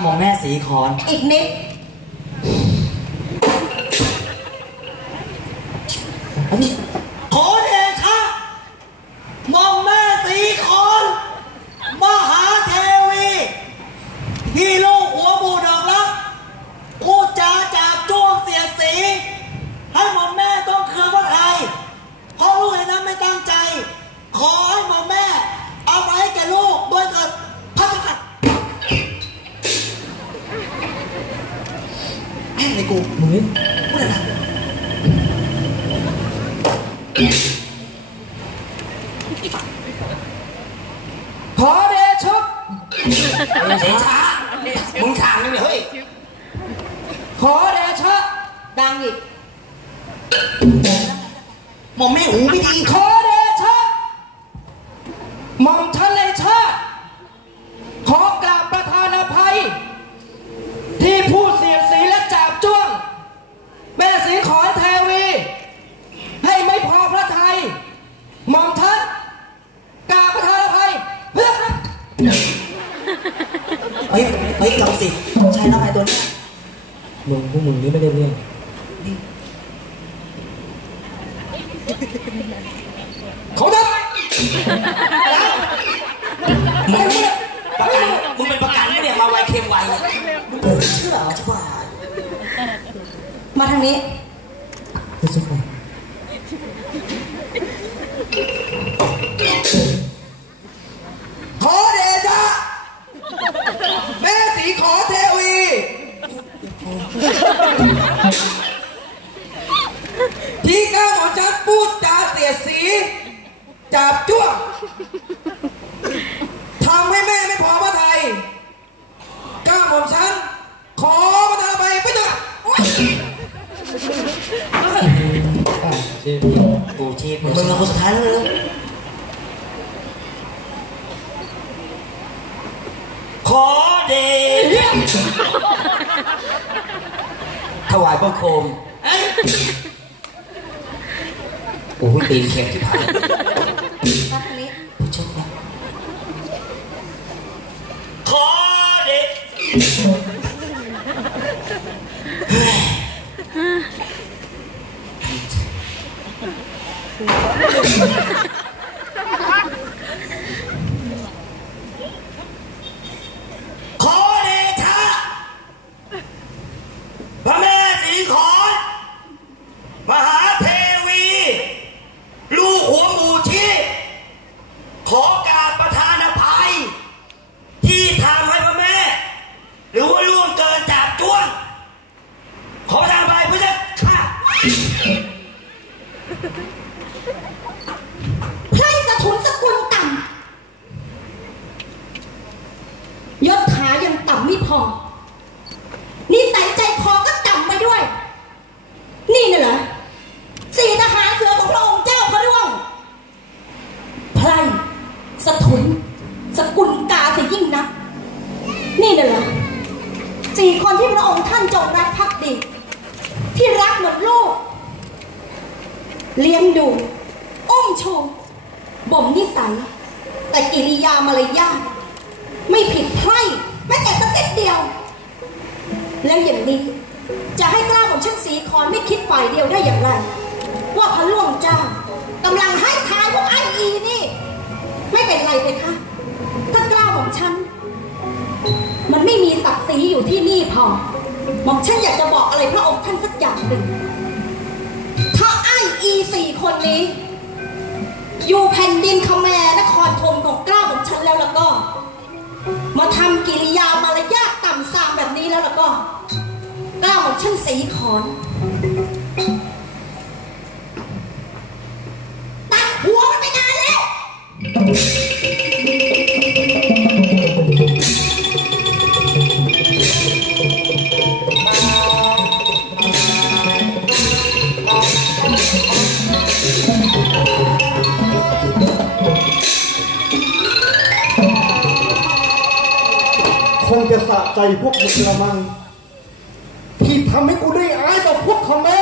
หม่อมแม่สีขอน อีกนิดขอเดชะหม่อมแม่สีขอนมหาเทวีที่ลูกหัวบูดอกรักพูดจาจาบจ้วงเสียดสี ให้หม่อมแม่ต้องเคืองพระไทยเพราะลูกเห็นนั้นไม่ตั้งใจ ขอ ขอเดชะเสียช้ามึงฉางเลยเฮ้ย ขอเดชะดังอีกหม่อมแม่หูไม่ดีขอเดชะหม่อมท่านในชาติขอกราบประธานอภัย ที่ผู้เสียดสีและจาบจ้วง แม่สีขอนเทวี ให้ไม่พอพระไทย หม่อมท่านกราบประธานอภัยเพื่อ เฮ้ยเฮ้ยกำสิใช่แล้วไอ้ตัวเนี้ยมึงพวกมึงนี่ไม่ได้เรื่องเขาทำไมมึงประกันมึงเป็นประกันไม่เนี่ยมาไวเค็มไวเนี่ยมึงเป็นเชื่อเหรอชิบหายมาทางนี้ ชีพมึงเป็นคนสุดท้ายแล้วเลยขอเดชถวายบังคมเอ้ยโอ้โหตีนเข็มที่ผ่านมาทางนี้ผู้ชมนะขอเดช ขอเดชะพระแม่สีขอนมหาเทวี ลูกหัวหมูที่ขอกราบประธานอภัย ที่ทำให้พระแม่ หรือว่าล่วงเกินจากจ้วง ขอทานอภัยเพื่อจะฆ่า ไพร่สะทุนสกุลต่ำยศถายังต่ำไม่ พอ นิสัยใจคอก็ต่ำไปด้วย นี่น่ะเหรอสี่ทหารเสือของพระองค์เจ้าพระร่วงไพรสะทุน สกุลกาสียิ่งนัก นี่น่ะเหรอสี่คนที่พระองค์ท่านจงรักภักดี ที่รักเหมือนลูก เลี้ยงดูอุ้มชูบ่มนิสัยแต่กิริยามารยาทไม่ผิดไพร่แม้แต่ นิดเดียว แล้วอย่างนี้ จะให้กล้าของฉันสีคอนไม่คิดฝ่ายเดียวได้อย่างไร ว่าพระล่วงเจ้ากำลังให้ทายพวกไออีนี่ ไม่เป็นไรเลยคะถ้ากล้าของฉัน มันไม่มีศักดิ์ศรีอยู่ที่นี่พอหม่อมฉันอยากจะบอกอะไรพระองค์ท่านสักอย่างหนึ่งถ้าไอ้อีสี่คนนี้ อยู่แผ่นดินคแมนครธมของกล้าของฉันแล้วแล้วก็ มาทำกิริยามา เกล้าของสีขอน ตัดหัวมันไปนานแล้ว คงจะสะใจพวกมึงละมัง ทำให้กูได้อายต่อพวกคอมแม่